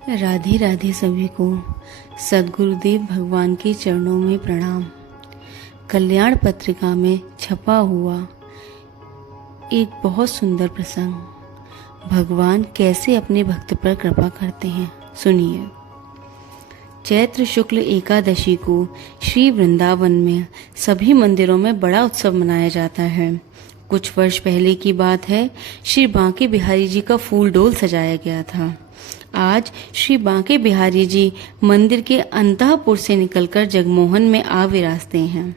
राधे राधे सभी को। सद्गुरुदेव भगवान के चरणों में प्रणाम। कल्याण पत्रिका में छपा हुआ एक बहुत सुंदर प्रसंग, भगवान कैसे अपने भक्त पर कृपा करते हैं, सुनिए। चैत्र शुक्ल एकादशी को श्री वृंदावन में सभी मंदिरों में बड़ा उत्सव मनाया जाता है। कुछ वर्ष पहले की बात है, श्री बांके बिहारी जी का फूल डोल सजाया गया था। आज श्री बांके बिहारी जी मंदिर के अंतःपुर से निकलकर जगमोहन में आ विराजते हैं।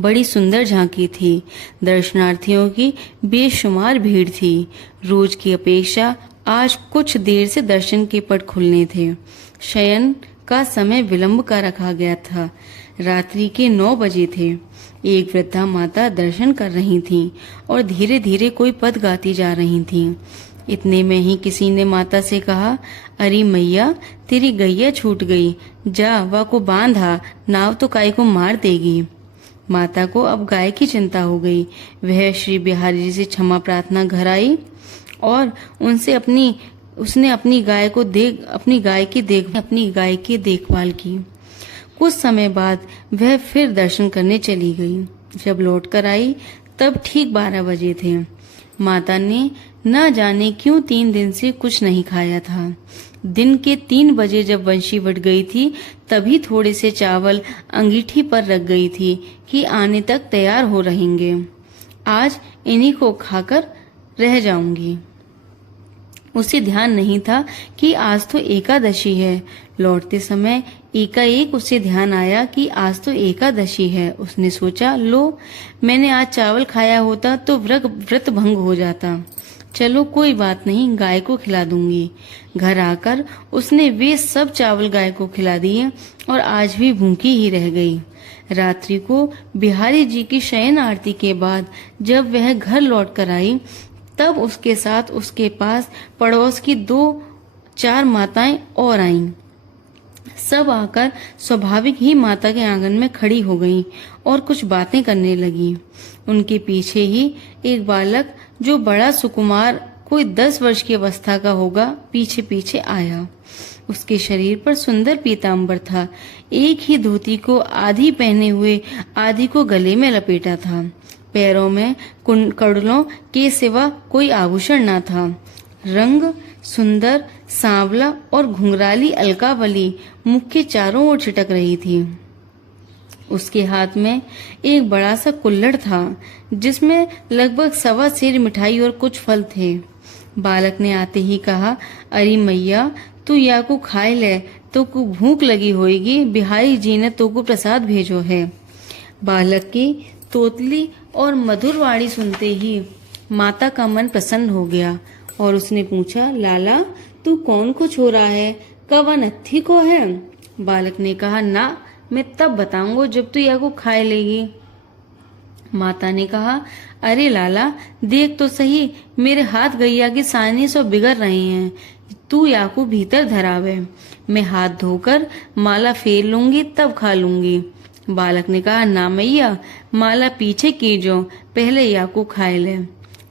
बड़ी सुंदर झांकी थी। दर्शनार्थियों की बेशुमार भीड़ थी। रोज की अपेक्षा आज कुछ देर से दर्शन के पट खुलने थे। शयन का समय विलंब का रखा गया था। रात्रि के 9 बजे थे। एक वृद्धा माता दर्शन कर रही थीं और धीरे धीरे कोई पद गाती जा रही थीं। इतने में ही किसी ने माता से कहा, अरे मैया, तेरी गैया छूट गई, जा वा को बांधा, नाव तो गाय को मार देगी। माता को अब गाय की चिंता हो गई। वह श्री बिहारी जी से क्षमा प्रार्थना घर आई और उसने अपनी गाय की देखभाल की। कुछ समय बाद वह फिर दर्शन करने चली गई। जब लौट कर आई तब ठीक 12 बजे थे। माता ने न जाने क्यों 3 दिन से कुछ नहीं खाया था। दिन के 3 बजे जब वंशी बट गई थी, तभी थोड़े से चावल अंगीठी पर रख गई थी कि आने तक तैयार हो रहेंगे। आज इन्हीं को खाकर रह जाऊंगी। उसे ध्यान नहीं था कि आज तो एकादशी है। लौटते समय एकाएक उसे ध्यान आया कि आज तो एकादशी है। उसने सोचा, लो, मैंने आज चावल खाया होता तो व्रत भंग हो जाता। चलो कोई बात नहीं, गाय को खिला दूंगी। घर आकर उसने वे सब चावल गाय को खिला दिए और आज भी भूखी ही रह गई। रात्रि को बिहारी जी की शयन आरती के बाद जब वह घर लौट कर आई, तब उसके साथ उसके पास पड़ोस की 2-4 माताएं और आईं। सब आकर स्वाभाविक ही माता के आंगन में खड़ी हो गईं और कुछ बातें करने लगी। उनके पीछे ही एक बालक जो बड़ा सुकुमार, कोई 10 वर्ष की अवस्था का होगा, पीछे पीछे आया। उसके शरीर पर सुंदर पीतांबर था। एक ही धोती को आधी पहने हुए आधी को गले में लपेटा था। पैरों में कड़लों के सिवा कोई आभूषण न था। रंग सुंदर, सांवला और घुंघराली अलकावली मुख के चारों ओर छिटक रही थी। उसके हाथ में एक बड़ा सा कुल्हड़ था जिसमें लगभग 1.25 सेर मिठाई और कुछ फल थे। बालक ने आते ही कहा, अरे मैया, तू या को खाए ले, तो को भूख लगी होएगी, बिहारी जी ने तो को प्रसाद भेजो है। बालक की तोतली और मधुर वाणी सुनते ही माता का मन प्रसन्न हो गया और उसने पूछा, लाला, तू कौन को छोड़ा है, कब अनथी को है? बालक ने कहा, ना, मैं तब बताऊंगा जब तू या को खाए लेगी। माता ने कहा, अरे लाला, देख तो सही, मेरे हाथ गैया की सानी सो बिगड़ रहे हैं। तू या को भीतर धरावे, मैं हाथ धोकर माला फेर लूंगी, तब खा लूंगी। बालक ने कहा, ना मैया, माला पीछे कीजो, पहले या को खाए ले।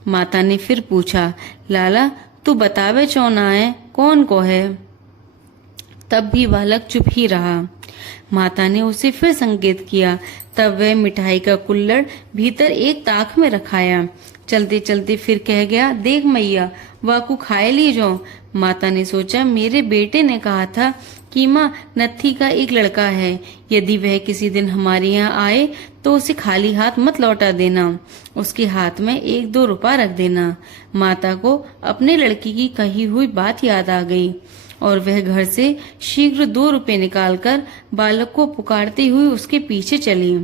माता ने फिर पूछा, लाला, तू बतावे चौना है, कौन को है? तब भी बालक चुप ही रहा। माता ने उसे फिर संकेत किया। तब वह मिठाई का कुल्हड़ भीतर एक ताक में रखाया। चलते चलते फिर कह गया, देख मैया, वाकू खाए लीजो। माता ने सोचा, मेरे बेटे ने कहा था कि माँ, नत्थी का एक लड़का है, यदि वह किसी दिन हमारे यहाँ आए तो उसे खाली हाथ मत लौटा देना, उसके हाथ में 1-2 रुपया रख देना। माता को अपने लड़की की कही हुई बात याद आ गई और वह घर से शीघ्र 2 रुपये निकालकर बालक को पुकारती हुई उसके पीछे चली।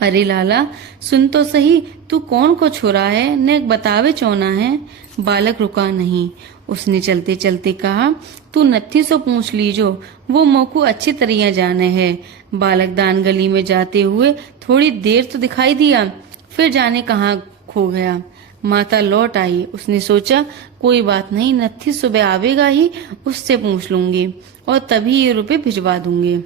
अरे लाला, सुन तो सही, तू कौन को छुरा है, ने बतावे चौना है। बालक रुका नहीं। उसने चलते चलते कहा, तू नत्थी से पूछ लीजो, वो मोकू अच्छी तरह जाने है। बालक दान गली में जाते हुए थोड़ी देर तो दिखाई दिया, फिर जाने कहाँ खो गया। माता लौट आई। उसने सोचा, कोई बात नहीं, नत्थी सुबह आवेगा ही, उससे पूछ लूंगी और तभी ये रुपए भिजवा दूंगी।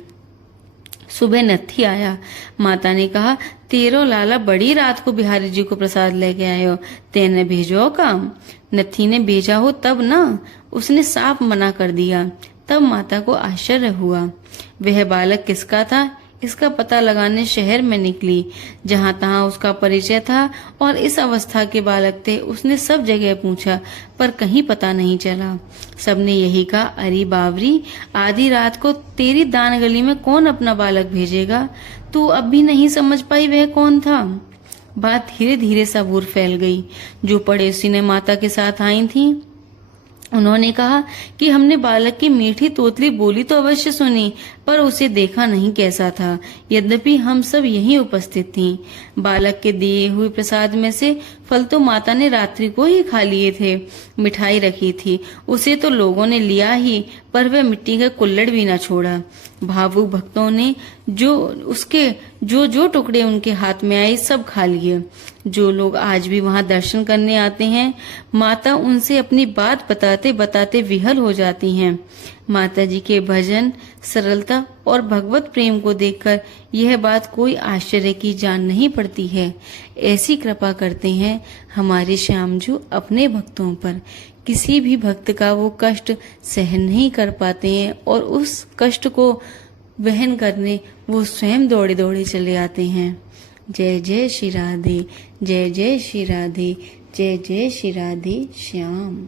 सुबह नत्थी आया। माता ने कहा, तेरो लाला बड़ी रात को बिहारी जी को प्रसाद लेके आए हो, तेने भेजो काम। नत्थी ने भेजा हो तब ना, उसने साफ मना कर दिया। तब माता को आश्चर्य हुआ। वह बालक किसका था, इसका पता लगाने शहर में निकली। जहां तहां उसका परिचय था और इस अवस्था के बालक थे। उसने सब जगह पूछा पर कहीं पता नहीं चला। सबने यही कहा, अरे बावरी, आधी रात को तेरी दान गली में कौन अपना बालक भेजेगा? तू अब भी नहीं समझ पाई वह कौन था? बात धीरे धीरे सबूर फैल गई। जो पड़ोसी ने माता के साथ आई थी, उन्होंने कहा कि हमने बालक की मीठी तोतली बोली तो अवश्य सुनी, पर उसे देखा नहीं कैसा था। यद्यपि हम सब यहीं उपस्थित थीं। बालक के दिए हुए प्रसाद में से फल तो माता ने रात्रि को ही खा लिए थे। मिठाई रखी थी, उसे तो लोगों ने लिया ही, पर वह मिट्टी का कुल्हड़ भी न छोड़ा। भावुक भक्तों ने जो टुकड़े उनके हाथ में आए सब खा लिए। जो लोग आज भी वहां दर्शन करने आते हैं, माता उनसे अपनी बात बताते बताते विहल हो जाती हैं। माता जी के भजन, सरलता और भगवत प्रेम को देखकर यह बात कोई आश्चर्य की जान नहीं पड़ती है। ऐसी कृपा करते हैं हमारे श्यामजू अपने भक्तों पर। किसी भी भक्त का वो कष्ट सहन नहीं कर पाते हैं और उस कष्ट को वहन करने वो स्वयं दौड़े दौड़े चले आते हैं। जय जय श्री राधे, जय जय श्री राधे, जय जय श्री राधे श्याम।